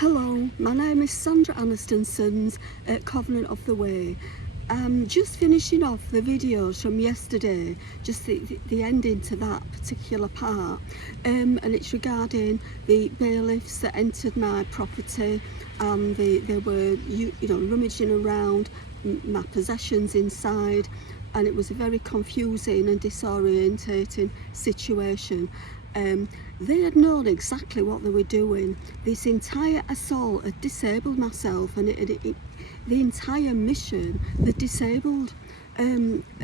Hello, my name is Sandra Anistonson's at Covenant of the Way. I'm just finishing off the videos from yesterday, just the ending to that particular part, and it's regarding the bailiffs that entered my property, and they were rummaging around my possessions inside, and it was a very confusing and disorientating situation. They had known exactly what they were doing. This entire assault had disabled myself, and the entire mission had disabled.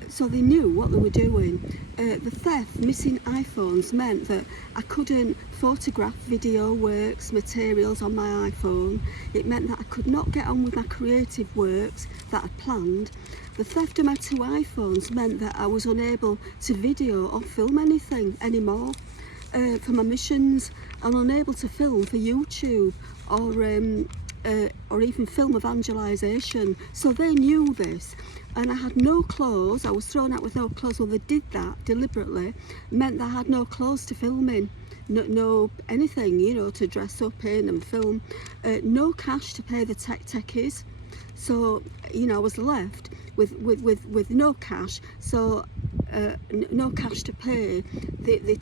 So they knew what they were doing. The theft, missing iPhones, meant that I couldn't photograph video works, materials on my iPhone. It meant that I could not get on with my creative works that I'd planned. The theft of my 2 iPhones meant that I was unable to video or film anything anymore. For my missions, I'm unable to film for YouTube or even film evangelisation. So they knew this, and I had no clothes. I was thrown out with no clothes. Well, they did that deliberately. It meant that I had no clothes to film in, no anything, to dress up in and film. No cash to pay the techies. So I was left with no cash. So no cash to pay the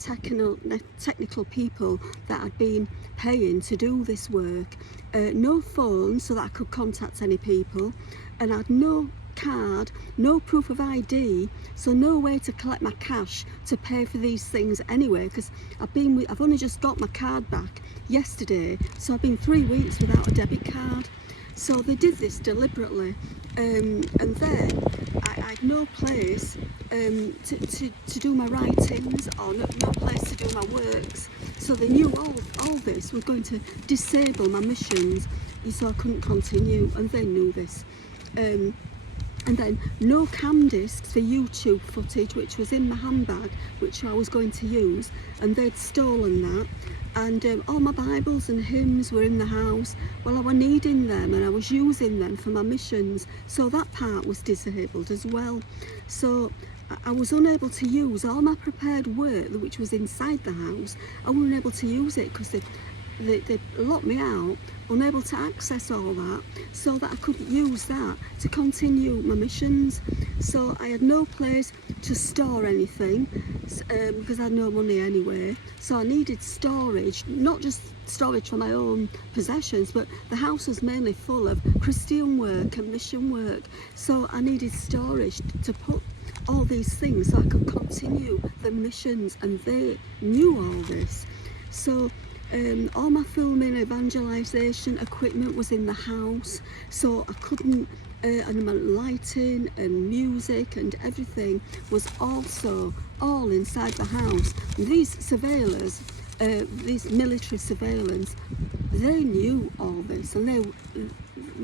technical people that I'd been paying to do this work. No phone so that I could contact any people, and I had no card, no proof of ID, so no way to collect my cash to pay for these things anyway, because I've only just got my card back yesterday, so I've been 3 weeks without a debit card. So they did this deliberately, and then I had no place to do my writings, or no place to do my works. So they knew all this was going to disable my missions, so I couldn't continue, and they knew this. And then no cam discs for YouTube footage, which was in my handbag, which I was going to use, and they'd stolen that. And all my Bibles and hymns were in the house. Well, I was needing them, and I was using them for my missions, so that part was disabled as well. So I was unable to use all my prepared work, which was inside the house. I wasn't able to use it because they locked me out, unable to access all that, so that I couldn't use that to continue my missions. So I had no place to store anything, because I had no money anyway. So I needed storage, not just storage for my own possessions, but the house was mainly full of Christian work and mission work. So I needed storage to put all these things so I could continue the missions, and they knew all this. So all my filming, evangelisation equipment was in the house, so I couldn't, and my lighting and music and everything was also all inside the house. And these surveillors, these military surveillance, they knew all this, and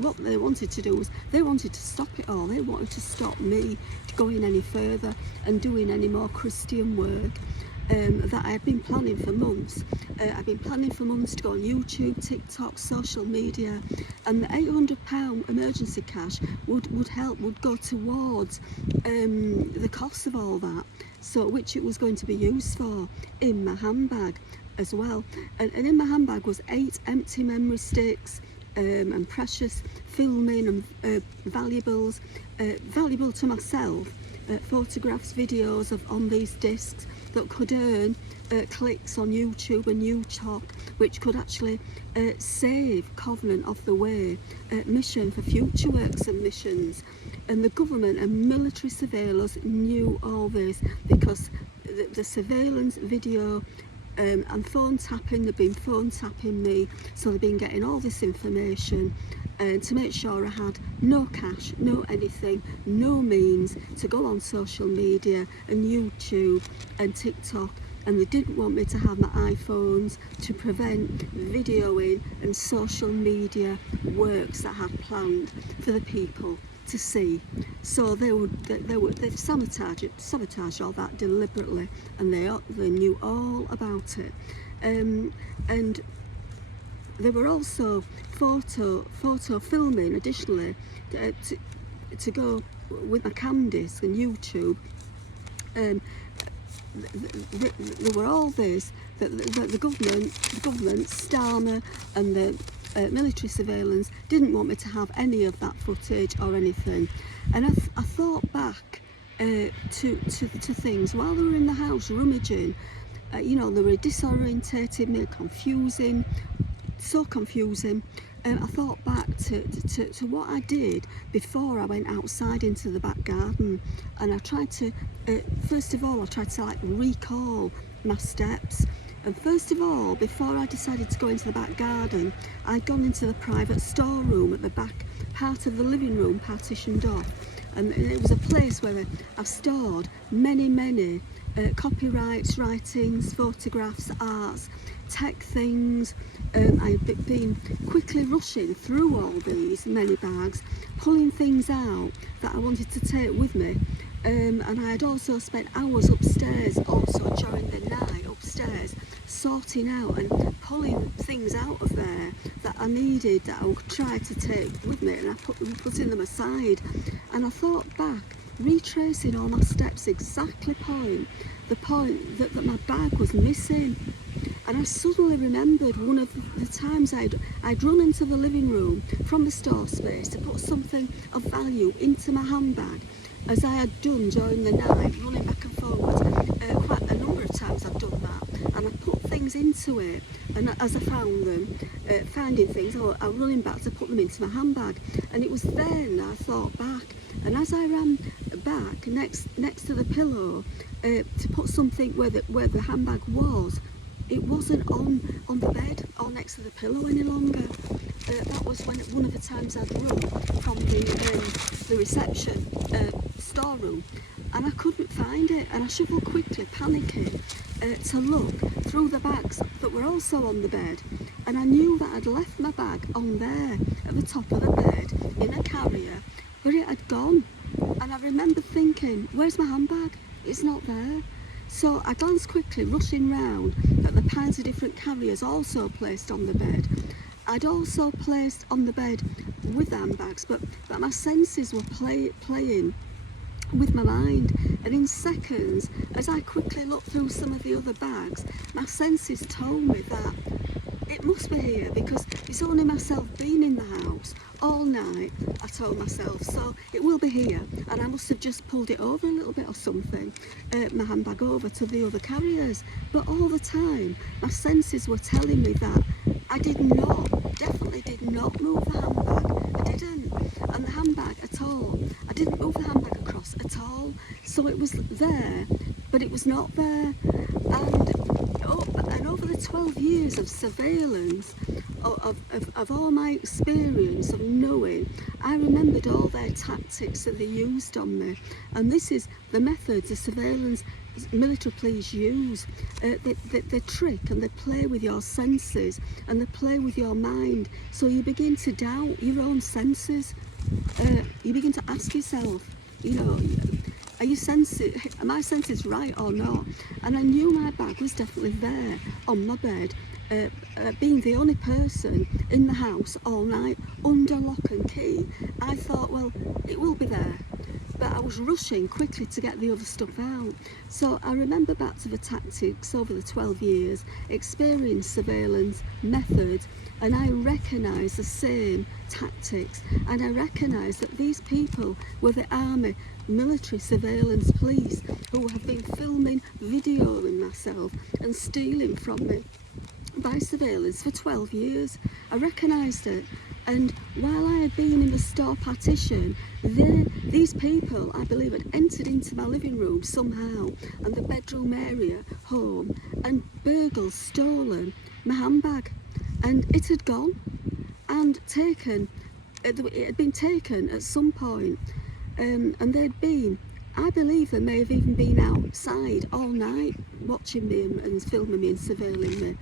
what they wanted to do was they wanted to stop it all. They wanted to stop me going any further and doing any more Christian work. That I had been planning for months. I've been planning for months to go on YouTube, TikTok, social media, and the £800 emergency cash would go towards the cost of all that, so which it was going to be used for in my handbag as well. And in my handbag was 8 empty memory sticks, and precious filming and valuables, valuable to myself, photographs, videos on these discs that could earn clicks on YouTube and YouTube, which could actually save Covenant of the Way mission for future works and missions. And the government and military surveillors knew all this, because the surveillance video and phone tapping, they've been phone tapping me, so they've been getting all this information to make sure I had no cash, no anything, no means to go on social media and YouTube and TikTok, and they didn't want me to have my iPhones to prevent videoing and social media works that I had planned for the people to see. So they sabotaged all that deliberately, and they knew all about it. And they were also photo filming additionally to go with my cam disc and YouTube. There were all this that the government, Starmer, and the military surveillance didn't want me to have any of that footage or anything. And I thought back to things while they were in the house rummaging. They were disorientated me, confusing, so confusing. I thought back to what I did before I went outside into the back garden, and I tried to, first of all, like recall my steps. And first of all, before I decided to go into the back garden, I'd gone into the private storeroom at the back part of the living room, partitioned off. And it was a place where I've stored many copyrights, writings, photographs, arts, tech things. I've been quickly rushing through all these many bags, pulling things out that I wanted to take with me. And I had also spent hours upstairs, also during the night upstairs, sorting out and pulling things out of there that I needed, that I would try to take with me, and I putting them aside. And I thought back, retracing all my steps, exactly the point that my bag was missing. And I suddenly remembered one of the times I'd run into the living room from the store space to put something of value into my handbag, as I had done during the night, running back and forward. Quite a number of times I've done that, and I put things into it, and as I found them, finding things, I'm running back to put them into my handbag. And it was then I thought back, and as I ran back next to the pillow to put something where the handbag was, it wasn't on the bed or next to the pillow any longer. That was one of the times I'd run from the reception storeroom, and I couldn't find it, and I shuffled quickly, panicking, to look through the bags that were also on the bed, and I knew that I'd left my bag on there at the top of the bed in a carrier, but it had gone. And I remember thinking, where's my handbag? It's not there. So I glanced quickly, rushing round at the piles of different carriers also placed on the bed. I'd also placed on the bed with handbags, but my senses were playing with my mind, and in seconds, as I quickly looked through some of the other bags, my senses told me that it must be here, because it's only myself being in the house all night, I told myself, so it will be here, and I must have just pulled it over a little bit or something, my handbag over to the other carriers. But all the time, my senses were telling me that I definitely did not move the handbag. I didn't. And the handbag at all, I didn't move the handbag across at all. So it was there, but it was not there. And over the 12 years of surveillance, of all my experience of knowing, I remembered all their tactics that they used on me. And this is the methods the surveillance military police use. They trick and they play with your senses, and they play with your mind, so you begin to doubt your own senses. You begin to ask yourself, are my senses right or not? And I knew my bag was definitely there on my bed, being the only person in the house all night under lock and key. I thought, well, it will be there. But I was rushing quickly to get the other stuff out. So I remember back to the tactics over the 12 years, experience, surveillance, methods, and I recognised the same tactics. And I recognised that these people were the army, military, surveillance, police, who have been filming, videoing myself and stealing from me by surveillance for 12 years. I recognised it. And while I had been in the store partition, these people, I believe, had entered into my living room somehow, and the bedroom area, home, and burgled, stolen my handbag. And it had gone and taken, it had been taken at some point, and they'd been, I believe they may have even been outside all night watching me and filming me and surveilling me.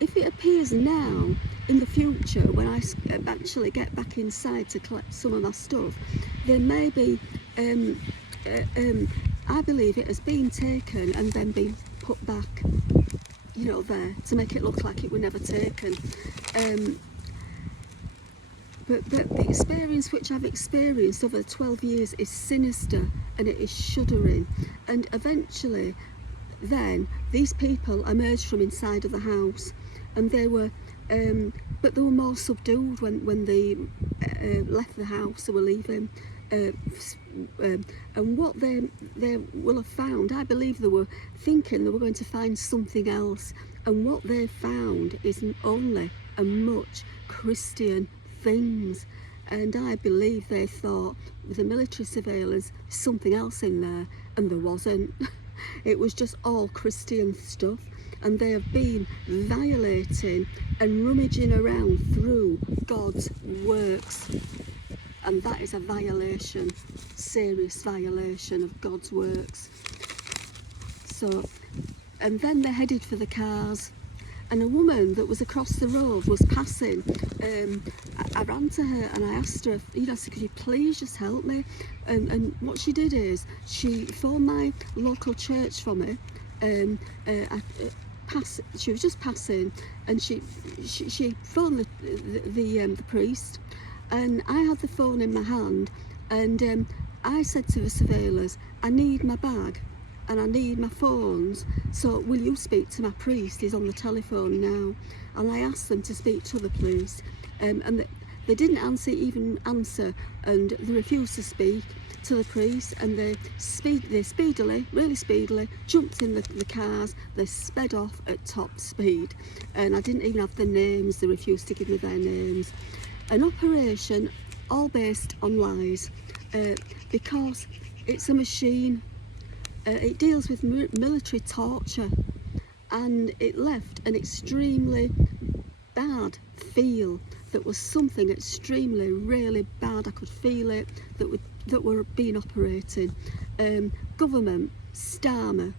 If it appears now, in the future, when I actually get back inside to collect some of my stuff, there may be, I believe it has been taken and then been put back, there, to make it look like it were never taken. But the experience which I've experienced over the 12 years is sinister, and it is shuddering. And eventually, then these people emerged from inside of the house, and they were but they were more subdued when they left the house. They were leaving. And what they will have found, I believe they were thinking they were going to find something else, and what they found is only and much Christian things. And I believe they thought with the military surveillance something else in there, and there wasn't. It was just all Christian stuff, and they have been violating and rummaging around through God's works. And that is a violation, serious violation of God's works. So, and then they headed for the cars, and a woman that was across the road was passing. I ran to her and I asked her, I said, could you please just help me? And what she did is she phoned my local church for me. She was just passing, and she phoned the priest. And I had the phone in my hand, and I said to the surveillors, I need my bag and I need my phones, so will you speak to my priest? He's on the telephone now. And I asked them to speak to the police, and they didn't even answer, and they refused to speak to the priest, and they really speedily jumped in the cars. They sped off at top speed, and I didn't even have the names. They refused to give me their names. An operation all based on lies, because it's a machine. It deals with military torture, and it left an extremely bad feel. That was something extremely, really bad. I could feel it, that were being operated. Government, Starmer,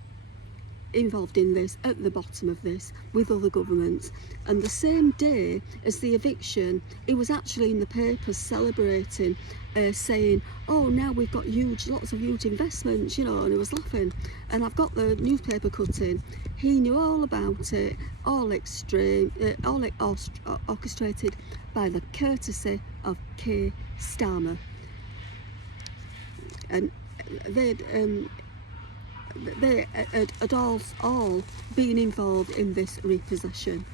involved in this, at the bottom of this, with other governments. And the same day as the eviction, it was actually in the papers celebrating, saying, oh, now we've got lots of huge investments, and he was laughing. And I've got the newspaper cutting. He knew all about it, all orchestrated by the courtesy of Keir Starmer. And they had all been involved in this repossession.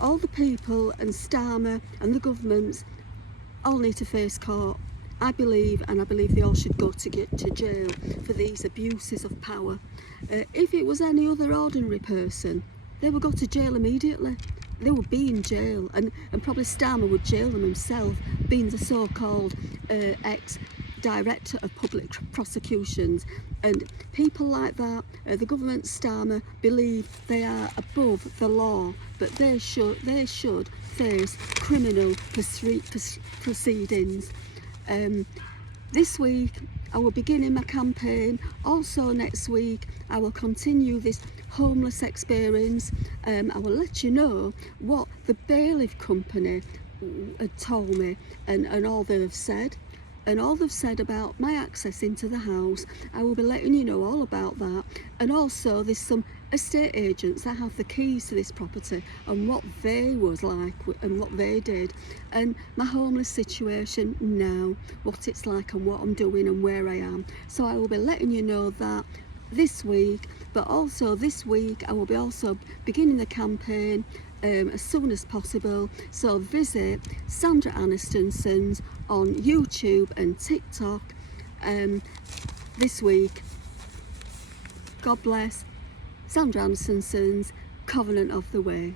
All the people and Starmer and the governments all need to face court, I believe, and I believe they all should go to jail for these abuses of power. If it was any other ordinary person, they would go to jail immediately. They would be in jail, and probably Starmer would jail them himself, being the so-called ex-director of public prosecutions. And people like that, the government, Starmer, believe they are above the law, but they should face criminal proceedings. This week I will begin in my campaign. Also next week I will continue this homeless experience. I will let you know what the bailiff company had told me, and all they've said. And all they've said about my access into the house. I will be letting you know all about that. And also there's some estate agents that have the keys to this property, and what they was like and what they did, and my homeless situation now, what it's like and what I'm doing and where I am. So I will be letting you know that this week, but also this week I will be also beginning the campaign as soon as possible. So visit Sandra Anistonson's on YouTube and TikTok this week. God bless. Sandra Anistonson's Covenant of the Way.